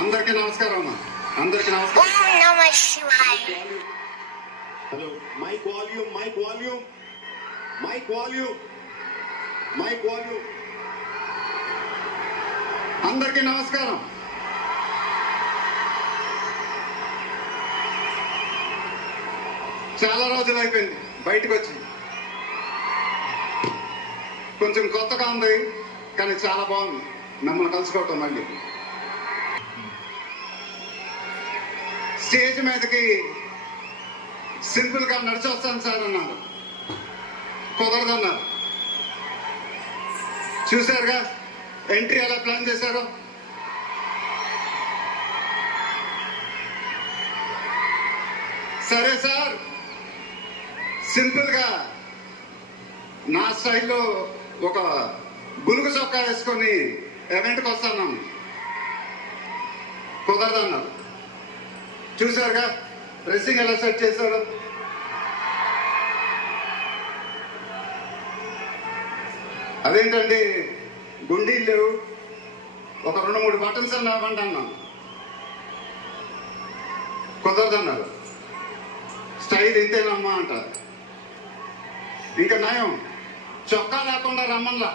అందరికీ నమస్కారం అమ్మా. అందరికీ నమస్కారం. Hello, mic volume, mic volume, mic volume, mic volume. అందరికీ నమస్కారం. చాలా రోజులు అయిపోయింది బయటకు వచ్చి. కొంచెం కొత్తగా ఉంది కానీ చాలా బాగుంది మిమ్మల్ని కలుసుకోవటం. మళ్ళీ స్టేజ్ మీదకి సింపుల్ గా నడిచి వస్తాను సార్ అన్నారు. కుదరదన్నారు. చూసారుగా ఎంట్రీ ఎలా ప్లాన్ చేశారో. సరే సార్, సింపుల్ గా నా స్టైల్లో ఒక బులుగు చొక్కా వేసుకొని ఈవెంట్కి వస్తాను. కుదరదన్నారు. చూసారుగా డ్రెస్సింగ్ ఎలా సెట్ చేశారు. అదేంటండి గుండీలు లేవు, ఒక 2-3 బటన్స్ అన్న ఇవ్వండి అన్నాను. కుదరదన్నారు. స్టైల్ ఇంతేనమ్మా అంటారు. ఇంకా నయం చొక్కా లేకుండా రమ్మన్లా.